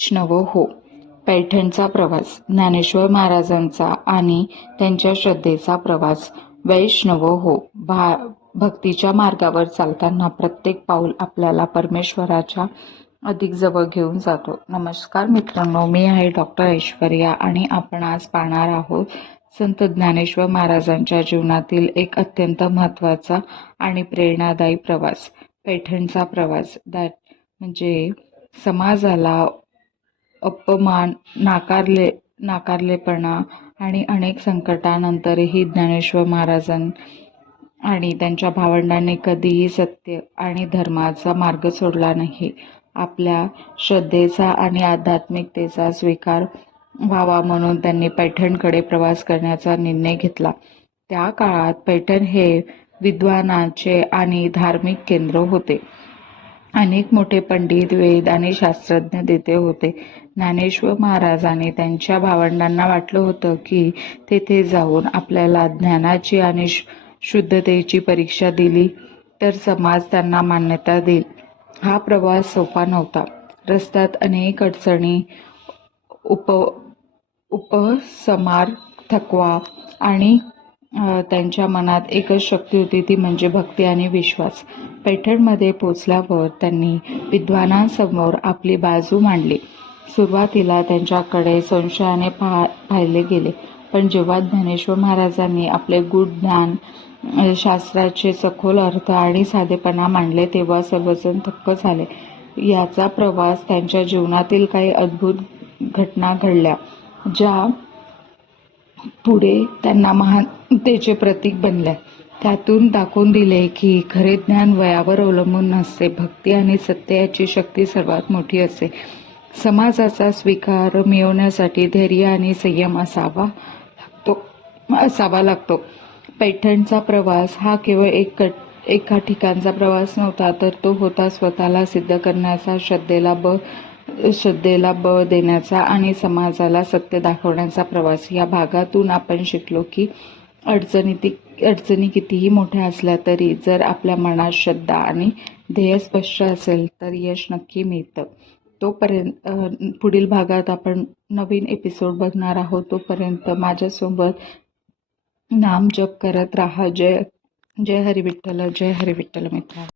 वैष्णव हो. पैठणचा प्रवास. ज्ञानेश्वर महाराजांचा आणि त्यांच्या श्रद्धेचा प्रवास. वैष्णव हो. भक्तीच्या मार्गावर चालताना प्रत्येक पाऊल आपल्याला परमेश्वराच्या अधिक जवळ घेऊन जातो. नमस्कार मित्रांनो, मी आहे डॉक्टर ऐश्वर्या आणि आपण आज पाहणार आहोत संत ज्ञानेश्वर महाराजांच्या जीवनातील एक अत्यंत महत्त्वाचा आणि प्रेरणादायी प्रवास, पैठणचा प्रवास. म्हणजे समाजाला अपमान, नाकारलेपणा आणि अनेक संकटानंतरही ज्ञानेश्वर महाराजां आणि त्यांच्या भावंडांनी कधीही सत्य आणि धर्माचा मार्ग सोडला नाही. आपल्या श्रद्धेचा आणि आध्यात्मिकतेचा स्वीकार व्हावा म्हणून त्यांनी पैठणकडे प्रवास करण्याचा निर्णय घेतला. त्या काळात पैठण हे विद्वानांचे आणि धार्मिक केंद्र होते. अनेक मोठे पंडित, वेद आणि शास्त्रज्ञ तेथे होते. ज्ञानेश्वर महाराजांनी त्यांच्या भावंडांना वाटलं होतं की तेथे जाऊन आपल्याला ज्ञानाची आणि शुद्धतेची परीक्षा दिली तर समाज त्यांना मान्यता देईल. हा प्रवास सोपा नव्हता. रस्त्यात अनेक अडचणी, उपसमार, थकवा आणि त्यांच्या मनात एकच शक्ती होती, ती म्हणजे भक्ती आणि विश्वास. पैठणमध्ये पोचल्यावर त्यांनी विद्वानांसमोर आपली बाजू मांडली. सुरुवातीला त्यांच्याकडे संशयाने पाहिले गेले, पण जेव्हा ज्ञानेश्वर महाराजांनी आपले गूढ ज्ञान, शास्त्राचे सखोल अर्थ आणि साधेपणा मांडले तेव्हा सर्वजण थक्क झाले. याचा प्रवास त्यांच्या जीवनातील काही अद्भुत घटना घडल्या, ज्या पुढे त्यांना महानतेचे प्रतीक बनल्या. त्यातून दाखवून दिले की खरे ज्ञान वयावर अवलंबून नसते. भक्ती आणि सत्य याची शक्ती सर्वात मोठी असते. समाजाचा स्वीकार मिळवण्यासाठी धैर्य आणि संयम असावा लागतो. पैठणचा प्रवास हा केवळ एका ठिकाणचा प्रवास नव्हता, तर तो होता स्वतःला सिद्ध करण्याचा, श्रद्धेला बळ देण्याचा आणि समाजाला सत्य दाखवण्याचा प्रवास. या भागातून आपण शिकलो की अडचणी कितीही मोठ्या असल्या तरी जर आपल्या मनात श्रद्धा आणि ध्येय स्पष्ट असेल तर यश नक्की मिळतं. पुढील भागात आपण नवीन एपिसोड बघणार आहोत. तोपर्यंत माझ्यासोबत नाम जप करत राहा. जय हरी विठ्ठल, जय हरी विठ्ठल मित्रांनो.